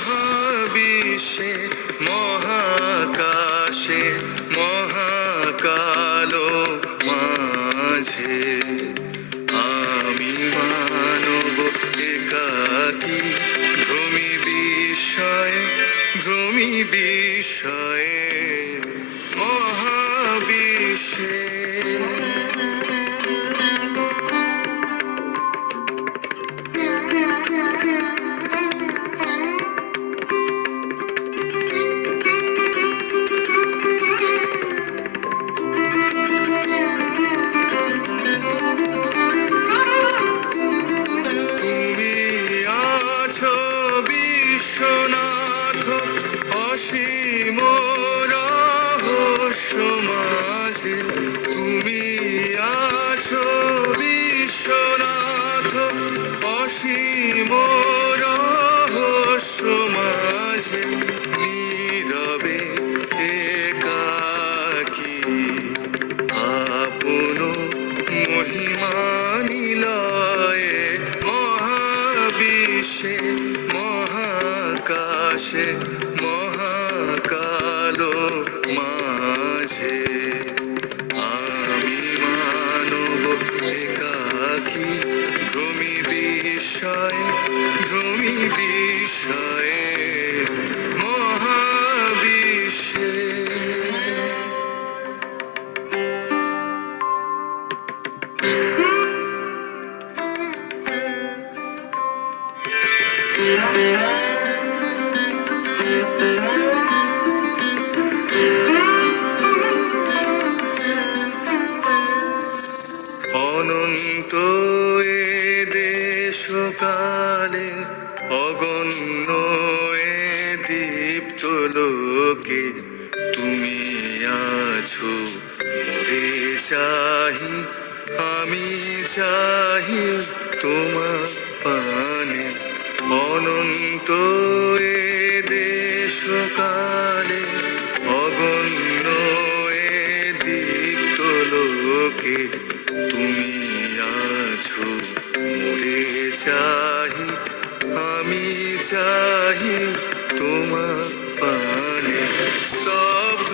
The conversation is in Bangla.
মহাবিশ্বে মহাকাশে মহাকালো মাঝে আমি মানব একাকী ভ্রমি বিস্ময়ে মহাবিশ্বে। বিশ্বনাথ অসীম রহস্য মাঝে, তুমি আছো বিশ্বনাথ অসীম রহস্য মাঝে, নীরবে একাকী আপন মহিমা নিলয়ে মহাবিশ্বে মহাকাশে মহাকালো মাঝে আমি মানব একাকী ভ্রমি বিস্ময়ে মহাবিশ্বে। অনন্ত এ দেশকালে অগণ্য এ দীপ্ত লোকে, তুমি আছো মোরে চাহি, আমি চাহি তোমার পানে। অনন্ত এ দেশকালে অগণ্য এ দীপ্ত লোকে, তুমি আছো মোরে চাহি, আমি চাহি তোমার পানে। স্তব্ধ